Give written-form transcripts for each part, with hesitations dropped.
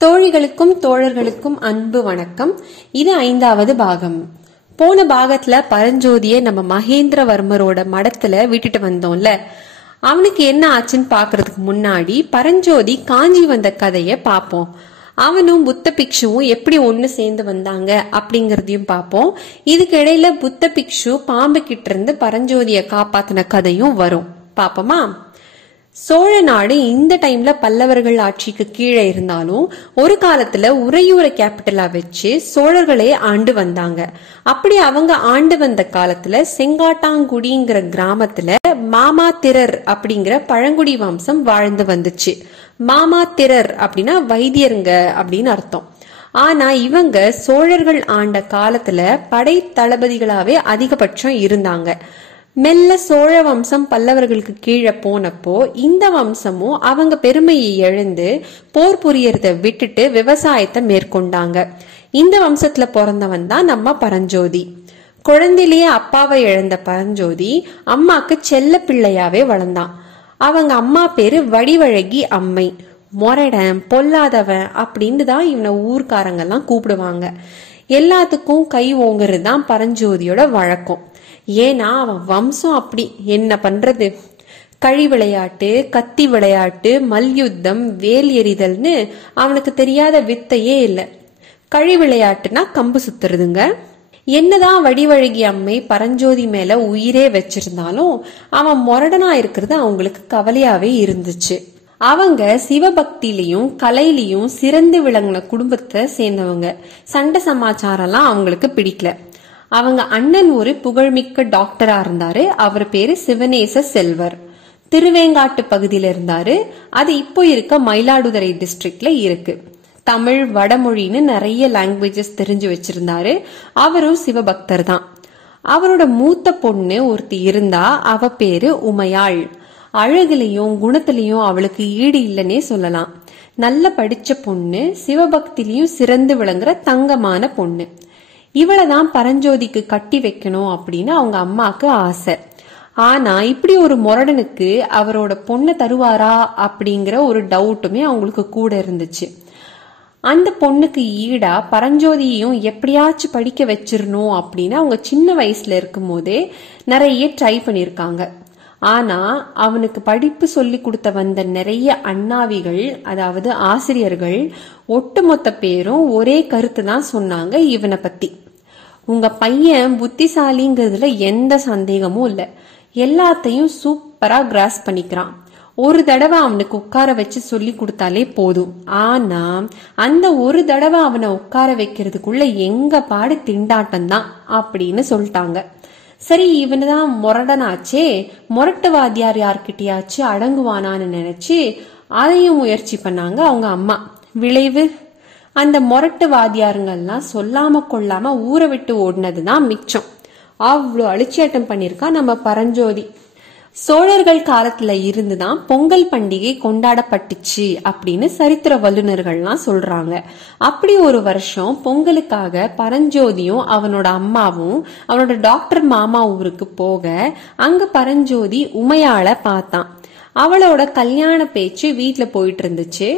தோழிகளுக்கும் தோழர்களுக்கும் அன்பு வணக்கம். இது 5வது பாகம். போன பாகத்துல பரஞ்சோதியை நம்ம மகேந்திரவர்மரோட மடத்துல விட்டுட்டு வந்தோம்ல. அவனுக்கு என்ன ஆச்சுன்னு பாக்குறதுக்கு முன்னாடி பரஞ்சோதி காஞ்சி வந்த கதைய பாப்போம். அவனும் புத்த பிக்ஷுவும் எப்படி ஒண்ணு சேர்ந்து வந்தாங்க அப்படிங்கறதையும் பாப்போம். இதுக்கு இடையில புத்த பிக்ஷு பாம்பு கிட்ட இருந்து பரஞ்சோதிய காப்பாத்தின கதையும் வரும். பாப்போமா? சோழ நாடு இந்த டைம்ல பல்லவர்கள் ஆட்சிக்கு கீழே இருந்தாலும் ஒரு காலத்துல உறையூரை கேபிட்டலா வச்சு சோழர்களே ஆண்டு வந்தாங்க. அப்படி அவங்க ஆண்டு வந்த காலத்துல செங்காட்டாங்குடிங்கிற கிராமத்துல மாமாத்திரர் அப்படிங்கிற பழங்குடி வம்சம் வாழ்ந்து வந்துச்சு. மாமாத்திரர் அப்படின்னா வைத்தியருங்க அப்படின்னு அர்த்தம். ஆனா இவங்க சோழர்கள் ஆண்ட காலத்துல படை தளபதிகளாவே அதிகபட்சம் இருந்தாங்க. மெல்ல சோழ வம்சம் பல்லவர்களுக்கு கீழே போனப்போ இந்த வம்சமும் அவங்க பெருமையை இழந்து போர் புரியறத விட்டுட்டு விவசாயத்தை மேற்கொண்டாங்க. இந்த வம்சத்துல பிறந்தவன் தான் நம்ம பரஞ்சோதி. குழந்தையிலேயே அப்பாவை இழந்த பரஞ்சோதி அம்மாக்கு செல்ல பிள்ளையாவே வளர்ந்தான். அவங்க அம்மா பேரு வடிவழகி அம்மை. மொரடன், பொல்லாதவன் அப்படின்னு தான் இவனை ஊர்க்காரங்கெல்லாம் கூப்பிடுவாங்க. எல்லாத்துக்கும் கை ஓங்குறது தான் பரஞ்சோதியோட வழக்கம். ஏன்னா அவன் வம்சம் அப்படி. என்ன பண்றது? கழி விளையாட்டு, கத்தி விளையாட்டு, மல்யுத்தம், வேல் எறிதல்னு அவனுக்கு தெரியாத வித்தையே இல்லை. கழி விளையாட்டுனா கம்பு சுத்துறதுங்க. என்னதான் வடிவழகி அம்மை பரஞ்சோதி மேல உயிரே வச்சிருந்தாலும் அவன் மொரடனா இருக்கிறது அவங்களுக்கு கவலையாவே இருந்துச்சு. அவங்க சிவபக்தியிலையும் கலையிலையும் சிறந்து விளங்கின குடும்பத்தை சேர்ந்தவங்க. சண்டை சமாச்சாரம்லாம் அவங்களுக்கு பிடிக்கல. அவங்க அண்ணன் ஒரு புகழ்மிக்க டாக்டரா இருந்தாரு. அவர் பேரு சிவனேச செல்வர். திருவேங்காட்டு பகுதியில இருந்தாரு. அது இப்போ இருக்க மயிலாடுதுறை டிஸ்ட்ரிக்ட்ல இருக்கு. தமிழ், வடமொழின்னு நிறைய லாங்குவேஜஸ் தெரிஞ்சு வச்சிருந்தாரு. அவரும் சிவபக்தர் தான். அவரோட மூத்த பொண்ணு ஒருத்தி இருந்தா. அவ பேரு உமையாள். அழகுலையும் குணத்திலையும் அவளுக்கு ஈடு இல்லைன்னே சொல்லலாம். நல்ல படிச்ச பொண்ணு, சிவபக்திலையும் சிறந்து விளங்குற தங்கமான பொண்ணு. இவளதான் பரஞ்சோதிக்கு கட்டி வைக்கணும் அப்படின்னு அவங்க அம்மாக்கு ஆசை. ஆனா இப்படி ஒரு மொரடனுக்கு அவரோட பொண்ணை தருவாரா அப்படிங்கிற ஒரு டவுட்டுமே அவங்களுக்கு கூட இருந்துச்சு. அந்த பொண்ணுக்கு ஈடா பரஞ்சோதியையும் எப்படியாச்சும் படிக்க வச்சிடணும் அப்படின்னு அவங்க சின்ன வயசுல இருக்கும் போதே நிறைய ட்ரை பண்ணிருக்காங்க. ஆனா அவனுக்கு படிப்பு சொல்லி கொடுத்த வந்த நிறைய அண்ணாவிகள், அதாவது ஆசிரியர்கள், ஒட்டுமொத்த பேரும் ஒரே கருத்து தான் சொன்னாங்க இவனை பத்தி. உங்க பையன் புத்திசாலிங்கிறதுல எந்த சந்தேகமும் இல்ல. எல்லாத்தையும் சூப்பரா கிராஸ் பண்ணிக்கிறான். ஒரு தடவை அவனுக்கு உட்கார வச்சு சொல்லி கொடுத்தாலே போதும். ஆனா அந்த ஒரு தடவை அவனை உட்கார வைக்கிறதுக்குள்ள எங்க பாடு திண்டாட்டம் தான் அப்படின்னு சொல்லிட்டாங்க. சரி, இவனுதான் மொரடனாச்சே, மொரட்டுவாதியார் யார்கிட்டயாச்சு அடங்குவானான்னு நினைச்சு அதையும் முயற்சி பண்ணாங்க அவங்க அம்மா. விளைவு, அந்த மொரட்டு வாதியாருங்கெல்லாம் சொல்லாம கொள்ளாம ஊரை விட்டு ஓடினதுதான் மிச்சம். அவ்வளோ அழிச்சியாட்டம் பண்ணிருக்கா நம்ம பரஞ்சோதி. சோழர்கள் காலத்துல இருந்துதான் பொங்கல் பண்டிகை கொண்டாடப்பட்டுச்சு அப்படின்னு சரித்திர வல்லுநர்கள்லாம் சொல்றாங்க. அப்படி ஒரு வருஷம் பொங்கலுக்காக பரஞ்சோதியும் அவனோட அம்மாவும் அவனோட டாக்டர் மாமா ஊருக்கு போக அங்க பரஞ்சோதி உமையாள பார்த்தான். அவளோட கல்யாண பேச்சு வீட்டுல போயிட்டு இருந்துச்சு.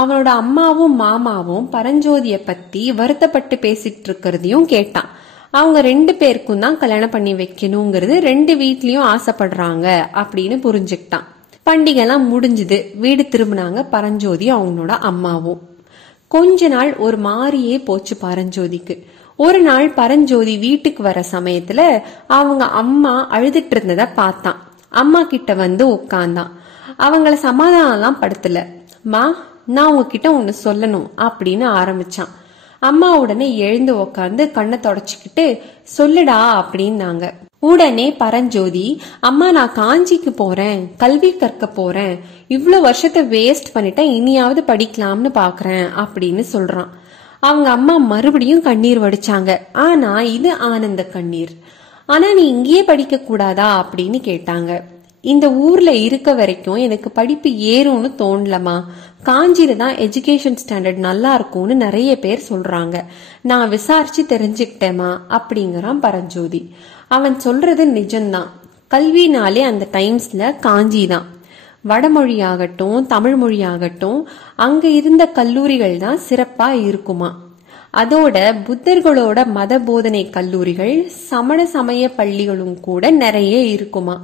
அவனோட அம்மாவும் மாமாவும் பரஞ்சோதிய பத்தி வருத்தப்பட்டு பேசிட்டு இருக்கிறதையும் கேட்டான். அவங்க 2 பேருக்கும் தான் கல்யாணம் பண்ணி வைக்கணுங்கிறது 2 வீட்லயும் ஆசைப்படுறாங்க அப்படின்னு புரிஞ்சுக்கிட்டான். பண்டிகை எல்லாம் முடிஞ்சுது. வீடு திரும்பினாங்க பரஞ்சோதியும் அவனோட அம்மாவும். கொஞ்ச நாள் ஒரு மாதிரியே போச்சு பரஞ்சோதிக்கு. ஒரு நாள் பரஞ்சோதி வீட்டுக்கு வர சமயத்துல அவங்க அம்மா அழுதுட்டு இருந்தத பார்த்தான். அம்மா கிட்ட வந்து உட்கார்ந்தான். அவங்கள சமாதானம் எல்லாம் படுத்தல. மா, நான் உங்ககிட்ட ஒன்னு சொல்லணும் அப்படின்னு ஆரம்பிச்சான். அம்மா உடனே எழுந்து உக்காந்து கண்ணை தொடச்சுக்கிட்டு சொல்லுடா அப்படின்னாங்க. உடனே பரஞ்சோதி, அம்மா நான் காஞ்சிக்கு போறேன், கல்வி கற்க போறேன், இவ்வளவு வருஷத்தை வேஸ்ட் பண்ணிட்டேன், இனியாவது படிக்கலாம்னு பாக்குறேன் அப்படின்னு சொல்றான். அவங்க அம்மா மறுபடியும் கண்ணீர் வடிச்சாங்க. ஆனா இது ஆனந்த கண்ணீர். ஆனா நீ இங்கேயே படிக்க கூடாதா அப்படின்னு கேட்டாங்க. இந்த ஊர்ல இருக்க வரைக்கும் எனக்கு படிப்பு ஏறும்னு தோணலமா. காஞ்சியில தான் எஜுகேஷன் ஸ்டாண்டர்ட் நல்லா இருக்கும்னு நிறைய பேர் சொல்றாங்க. நான் விசாரிச்சு தெரிஞ்சுக்கிட்டேமா அப்படிங்கிறான் பரஞ்சோதி. அவன் சொல்றது நிஜம்தான். கல்வினாலே அந்த டைம்ஸ்ல காஞ்சி தான். வடமொழியாகட்டும் தமிழ் மொழியாகட்டும் அங்க இருந்த கல்லூரிகள் தான் சிறப்பா இருக்குமா. அதோட புத்தர்களோட மத போதனை கல்லூரிகள், சமண சமய பள்ளிகளும் கூட நிறைய இருக்குமா.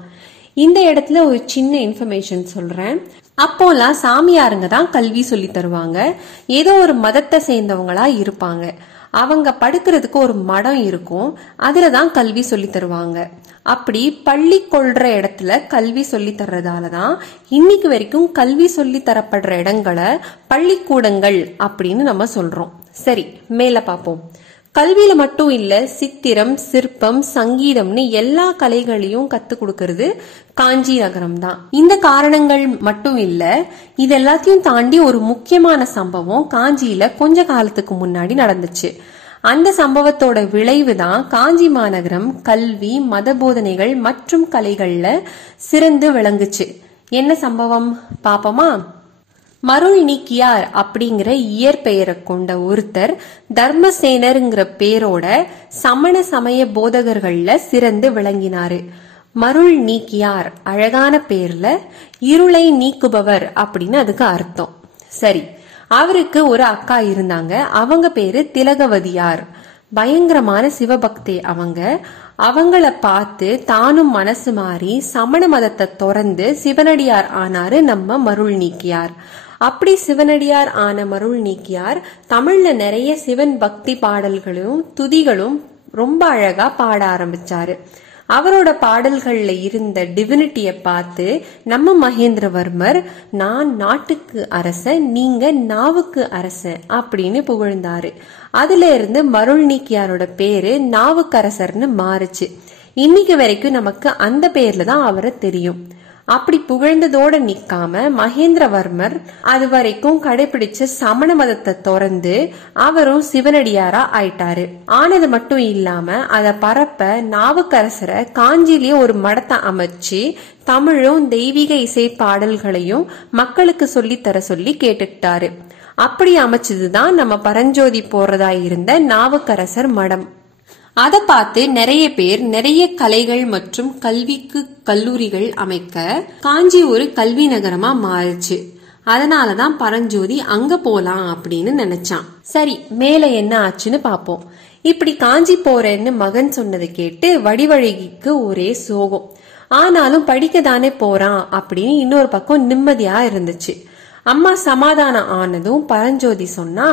இந்த இடத்துல ஒரு சின்ன இன்ஃபர்மேஷன் சொல்றேன். அப்போலாம் சாமியாருங்க தான் கல்வி சொல்லி தருவாங்க. ஏதோ ஒரு மதத்தை சேர்ந்தவங்களா இருப்பாங்க. அவங்க படுக்கிறதுக்கு ஒரு மடம் இருக்கும், அதுலதான் கல்வி சொல்லி தருவாங்க. அப்படி பள்ளி கொள்ற இடத்துல கல்வி சொல்லி தர்றதாலதான் இன்னைக்கு வரைக்கும் கல்வி சொல்லி தரப்படுற இடங்களை பள்ளிக்கூடங்கள் அப்படின்னு நம்ம சொல்றோம். சரி, மேல பாப்போம். கல்வியில மட்டும் இல்ல, சித்திரம், சிற்பம், சங்கீதம்னு எல்லா கலைகளையும் கத்து கொடுக்கறது காஞ்சி நகரம் தான். இந்த காரணங்கள் மட்டும் இல்ல, இது எல்லாத்தையும் தாண்டி ஒரு முக்கியமான சம்பவம் காஞ்சியில கொஞ்ச காலத்துக்கு முன்னாடி நடந்துச்சு. அந்த சம்பவத்தோட விளைவுதான் காஞ்சி மாநகரம் கல்வி, மத போதனைகள் மற்றும் கலைகள்ல சிறந்து விளங்குச்சு. என்ன சம்பவம் பாப்போமா? மருள் நீக்கியார் அப்படிங்கிற இயற்பெயரை கொண்ட ஒருத்தர் தர்மசேனருங்கிற பேரோட சமண சமய போதகர்கள்ல சிறந்து விளங்கினாரு. மருள் நீக்கியார் அழகான பேர்ல இருளை நீக்குபவர் அப்படின்னு அதுக்கு அர்த்தம். சரி, அவருக்கு ஒரு அக்கா இருந்தாங்க. அவங்க பேரு திலகவதியார். பயங்கரமான சிவபக்தி அவங்க. அவங்கள பார்த்து தானும் மனசு மாறி சமண மதத்தை தொடர்ந்து சிவனடியார் ஆனாரு நம்ம மருள் நீக்கியார். அப்படி சிவனடியார் ஆன மருள் நீக்கியார் தமிழ்ல நிறைய சிவன் பக்தி பாடல்களும் துதிகளும் ரொம்ப அழகா பாட ஆரம்பிச்சாரு. அவரோட பாடல்கள்ல இருந்த டிவினிட்டிய பார்த்து நம்ம மகேந்திரவர்மர், நான் நாட்டுக்கு அரசன், நீங்க நாவுக்கு அரசன் அப்படின்னு புகழ்ந்தாரு. அதுல இருந்து மருள் நீக்கியாரோட பேரு நாவுக்கரசர்னு மாறுச்சு. இன்னைக்கு வரைக்கும் நமக்கு அந்த பேர்ல தான் அவரை தெரியும். அப்படி புகழ்ந்ததோட நிக்காம மகேந்திரவர்மர் அது வரைக்கும் கடைபிடிச்ச சமண மதத்தை தொடர்ந்து அவரும் சிவனடியாரா ஆயிட்டாரு. ஆனது மட்டும் இல்லாம அத பரப்ப நாவுக்கரசரை காஞ்சிலேயே ஒரு மடத்தை அமைச்சு தமிழும் தெய்வீக இசை பாடல்களையும் மக்களுக்கு சொல்லித்தர சொல்லி கேட்டுக்கிட்டாரு. அப்படி அமைச்சதுதான் நம்ம பரஞ்சோதி போறதா இருந்த நாவுக்கரசர் மடம். அதை பார்த்து நிறைய பேர் நிறைய கலைகள் மற்றும் கல்விக்கு கல்லூரிகள் அமைக்க காஞ்சி ஒரு கல்வி நகரமா மாறுச்சு. அதனாலதான் பரஞ்சோதி அங்க போலாம் அப்படின்னு நினைச்சான். சரி, மேல என்ன ஆச்சுன்னு பாப்போம். இப்படி காஞ்சி போறேன்னு மகன் சொன்னதை கேட்டு வடிவழகிக்கு ஒரே சோகம். ஆனாலும் படிக்க தானே போறான் அப்படின்னு இன்னொரு பக்கம் நிம்மதியா இருந்துச்சு. அம்மா சமாதானம் ஆனதும் பரஞ்சோதி சொன்னா,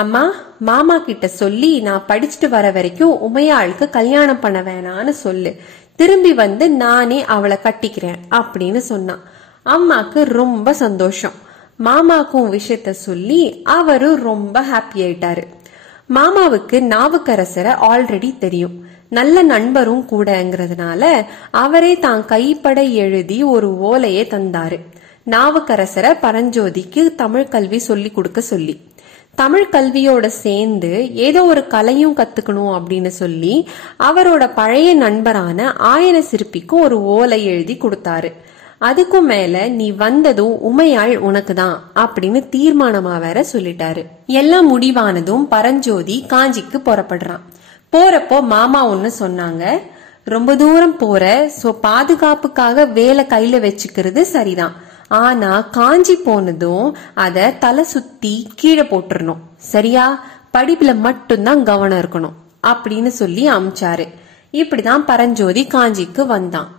அம்மா, மாமா கிட்ட சொல்லி நான் படிச்சுட்டு வர வரைக்கும் உமையாளுக்கு கல்யாணம் பண்ண வேணான்னு சொல்லு, திரும்பி வந்து நானே அவளை கட்டிக்கிறேன் அப்படின்னு சொன்னான். அம்மாக்கு ரொம்ப சந்தோஷம். மாமாக்கும் விஷயத்த சொல்லி அவரும் ரொம்ப ஹாப்பி ஆயிட்டாரு. மாமாவுக்கு நாவுக்கரசரை ஆல்ரெடி தெரியும், நல்ல நண்பரும் கூடங்கிறதுனால அவரே தான் கைப்பட எழுதி ஒரு ஓலையை தந்தாரு. நாவுக்கரசரை பரஞ்சோதிக்கு தமிழ் கல்வி சொல்லி கொடுக்க சொல்லி. தமிழ் கல்வியோட சேர்ந்து ஏதோ ஒரு கலையும் கத்துக்கணும் அப்படின்னு சொல்லி அவரோட பழைய நண்பரான ஆயன சிற்பிக்கு ஒரு ஓலை எழுதி கொடுத்தாரு. அதுக்கும் மேல நீ வந்ததும் உமையாள் உனக்குதான் அப்படின்னு தீர்மானமா வேற சொல்லிட்டாரு. எல்லாம் முடிவானதும் பரஞ்சோதி காஞ்சிக்கு புறப்படுறான். போறப்போ மாமா ஒன்னு சொன்னாங்க, ரொம்ப தூரம் போற, சோ பாதுகாப்புக்காக வேலை கையில வச்சுக்கிறது சரிதான், ஆனா காஞ்சி போனதும் அத தலை சுத்தி கீழே போட்டுறணும், சரியா? படிப்புல மட்டும்தான் கவனம் இருக்கணும் அப்படின்னு சொல்லி அமிச்சாரு. இப்படிதான் பரஞ்சோதி காஞ்சிக்கு வந்தான்.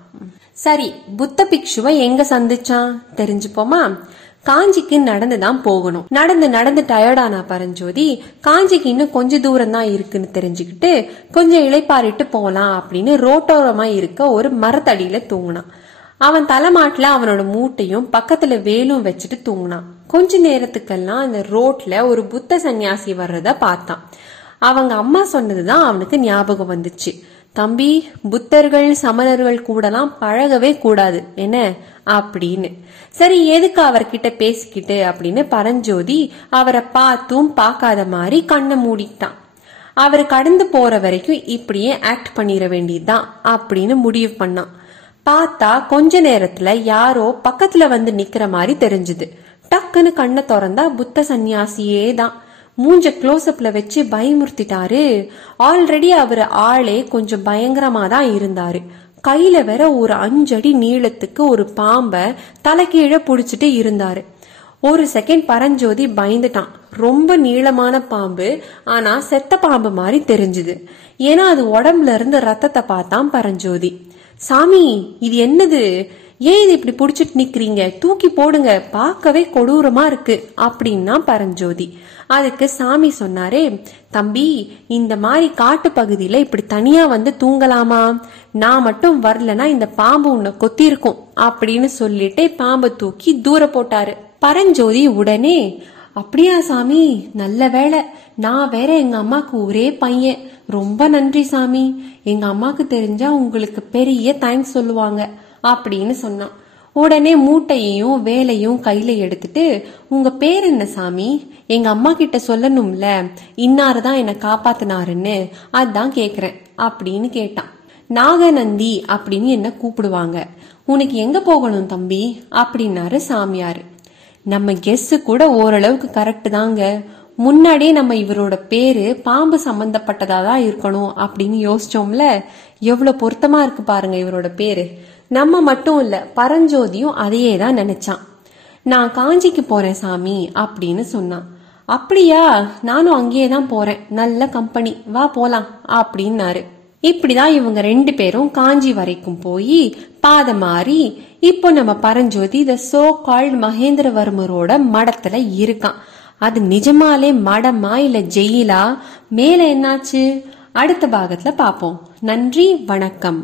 சரி, புத்த பிக்ஷுவை எங்க சந்திச்சான் தெரிஞ்சுப்போமா? காஞ்சிக்கு நடந்துதான் போகணும். நடந்து டயர்டானா பரஞ்சோதி காஞ்சிக்கு இன்னும் கொஞ்ச தூரம் தான் இருக்குன்னு தெரிஞ்சுக்கிட்டு கொஞ்சம் இளைப்பாரிட்டு போலாம் அப்படின்னு ரோட்டோரமா இருக்க ஒரு மரத்தடியில தூங்கினான். அவன் தலைமாட்டுல அவனோட மூட்டையும் பக்கத்துல வேலும் வச்சுட்டு தூங்கினான். கொஞ்ச நேரத்துக்கெல்லாம் அந்த ரோட்ல ஒரு புத்த சன்னியாசி வர்றத பார்த்தான். அவங்க அம்மா சொன்னதுதான் அவனுக்கு ஞாபகம் வந்துச்சு. தம்பி, புத்தர்கள் சமணர்கள் கூடலாம் பழகவே கூடாது என்ன அப்படின்னு. சரி, எதுக்கு அவர்கிட்ட பேசிக்கிட்டு அப்படின்னு பரஞ்சோதி அவரை பார்த்தும் பார்க்காத மாதிரி கண்ணை மூடிட்டான். அவரு கடந்து போற வரைக்கும் இப்படியே ஆக்ட் பண்ணிட வேண்டியதுதான் அப்படின்னு முடிவு பண்ணான். பார்த்தா கொஞ்ச நேரத்துல யாரோ பக்கத்துல வந்து நிக்கிற மாதிரி தெரிஞ்சுது. டக்குன்னு கண்ணை திறந்தா புத்த சன்னியாசியே தான். மூஞ்ச க்ளோஸ்அப்ல வச்சு பயமுறுத்திட்டாரு. ஆல்ரெடி அவரு ஆளே கொஞ்சம் பயங்கரமா தான் இருந்தாரு. கையில வேற ஒரு 5 அடி நீளத்துக்கு ஒரு பாம்பை தலைக்கீழ புடிச்சிட்டு இருந்தாரு. ஒரு செகண்ட் பரஞ்சோதி பயந்துட்டான். ரொம்ப நீளமான பாம்பு, ஆனா செத்த பாம்பு மாதிரி தெரிஞ்சுது. ஏன்னா அது உடம்புல இருந்து ரத்தத்தை பார்த்தான் பரஞ்சோதி. சாமி, இது என்னது? ஏன் இது இப்படி புடிச்சிட்டு நிக்கிறீங்க? தூக்கி போடுங்க, பார்க்கவே கொடூரமா இருக்கு அப்படின்னா பரஞ்சோதி. அதுக்கு சாமி சொன்னாரே, தம்பி, இந்த மாதிரி காட்டு பகுதியில இப்படி தனியா வந்து தூங்கலாமா? நான் மட்டும் வரலன்னா இந்த பாம்பு உன்னை கொத்தி இருக்கும் அப்படின்னு சொல்லிட்டு பாம்பை தூக்கி தூர போட்டாரு. பரஞ்சோதி உடனே, அப்படியா சாமி, நல்ல வேலை, நான் வேற எங்க அம்மாக்கு ஒரே பையன், ரொம்ப நன்றி சாமி, எங்க அம்மாக்கு தெரிஞ்சா உங்களுக்கு பெரிய தேங்க்ஸ் சொல்லுவாங்க அப்படின்னு சொன்னான். உடனே மூட்டையையும் வேலையும் கையில எடுத்துட்டு, உங்க பேர் என்ன சாமி? எங்க அம்மா கிட்ட சொல்லணும்ல, இன்னாருதான் என்னை காப்பாத்தினாருன்னு, அதான் கேக்குறேன் அப்படின்னு கேட்டான். நாகநந்தி அப்படின்னு என்ன கூப்பிடுவாங்க. உனக்கு எங்க போகணும் தம்பி அப்படின்னாரு சாமியாரு. நம்ம கெஸ் கூட ஓரளவுக்கு கரெக்ட் தாங்க. முன்னாடியே நம்ம இவரோட பேரு பாம்பு சம்பந்தப்பட்டதா தான் இருக்கணும் அப்படின்னு யோசிச்சோம்ல. எவ்வளவு பொருத்தமா இருக்கு பாருங்க இவரோட பேரு. நம்ம மட்டும் இல்ல, பரஞ்சோதியும் அதையே தான் நினைச்சான். நான் காஞ்சிக்கு போறேன் சாமி அப்படின்னு சொன்னான். அப்படியா, நானும் அங்கேயே தான் போறேன், நல்ல கம்பெனி, வா போலாம் அப்படின்னாரு. இப்படிதான் இவங்க 2 பேரும் காஞ்சி வரைக்கும் போய் பாதை மாறி இப்போ நம்ம பரஞ்சோதி த சோ கால்ட் மகேந்திரவர்மரோட மடத்துல இருக்கான். அது நிஜமாலே மடமா இல்ல ஜெயிலா? மேல என்னாச்சு? அடுத்த பாகத்துல பாப்போம். நன்றி, வணக்கம்.